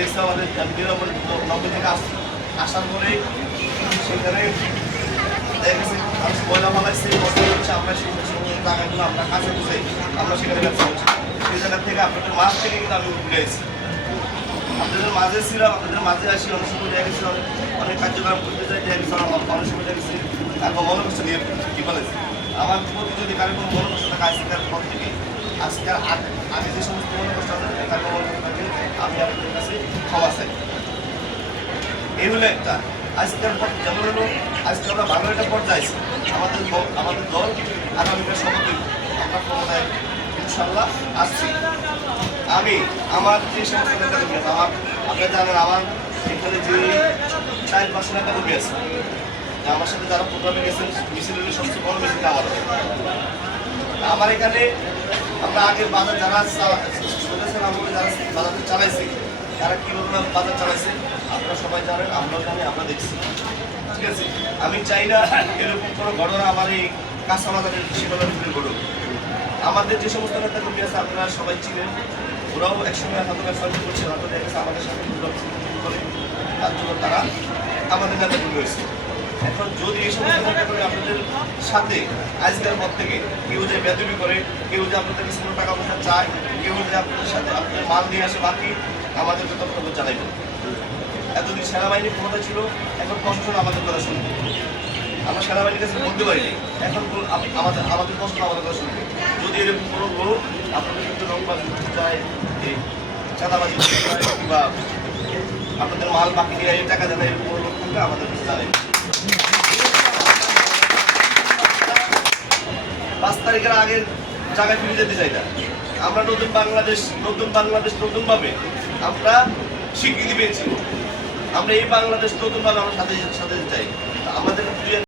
দেখছে আমাদের নব্বই থেকে আসার পরে সেখানে দেখা গেছে মানুষ ময়লা ফালাইছে বস্তা হচ্ছে আমরা সেই জায়গাগুলো আমরা কাছে বুঝে আমরা সেখানে ব্যবসা করছি সেই জায়গা থেকে আপনাদের মাছ থেকে কিন্তু আমি ঘুরে আসছি আপনাদের মাঝে ছিলাম আপনাদের মাঝে আসি অনেক সময় দেখা গেছে অনেক কার্যক্রম করতে চাই দেখা গেছে অনেক সময় দেখা গেছে তারপর মনে করছে নিয়ে কি বলেছে আমার প্রতি যদি কারো কোনো মনে করছে থাকে আজকের পর থেকে আজকের আগে যে সমস্ত মনে করছে তার মনে করতে থাকে আমি আপনাদের কাছে ক্ষমা চাই এই হলো একটা আজকের পর যেমন হলো আজকে আমরা ভালো একটা পর্যায়ে আমাদের দল আগামীকাল সমাপ্তি আমরা ক্ষমতায় ইনশাল্লাহ আসছি আমি আমার যে সমস্ত নেতাকর্মী আছে আমার আপনারা জানেন আমার এখানে যে 4-5 নেতাকর্মী আছে আমার সাথে যারা প্রোগ্রামে গেছেন মিছিলের সবচেয়ে বড় মিছিল আমার এখানে আমরা আগের বাজার যারা চলেছেন আমাদের যারা বাজারটা চালাইছি তারা কীভাবে বাজার চালাইছে আপনারা সবাই জানেন আমরাও জানি আমরা দেখছি ঠিক আছে আমি চাই না এরকম কোনো ঘটনা আমার এই কাঁচা বাজারের সেগুলোর ভিতরে ঘটুক আমাদের যে সমস্ত নেতাকর্মী আছে আপনারা সবাই চিনেন ওরাও একসঙ্গে হয়তো ব্যবসা করছে হয়তো দেখা গেছে আমাদের সাথে করে তার জন্য তারা আমাদের নেতাকর্মী হয়েছে এখন যদি এই সমস্ত নেতাকর্মী আপনাদের সাথে আজকের পর থেকে কেউ যে বেদবি করে কেউ যে আপনাদের কাছে কোনো টাকা পয়সা চায় কেউ যে আপনাদের সাথে আপনাদের মাল নিয়ে আসে বাকি আমাদেরকে তথ্য জানাইবেন এতদিন সেনাবাহিনীর ক্ষমতা ছিল এখন কষ্ট আমাদের কথা শুনবে আমরা সেনাবাহিনীর কাছে বলতে পারিনি এখন আমাদের কষ্ট আমাদের কথা শুনবে যদি এরকম কোনো লোক আপনাদের কিন্তু রংবাজি চায় চাঁদাবাজি চায় কিংবা আপনাদের মাল বাকি নিয়ে টাকা জানায় এরকম কোনো লোক থাকলে আমাদের কাছে জানাই 5 তারিখের আগের জায়গায় ফিরে যেতে চাই না আমরা নতুন বাংলাদেশ নতুনভাবে আমরা স্বীকৃতি পেয়েছি আমরা এই বাংলাদেশ নতুনভাবে আমরা সাথে চাই আমাদের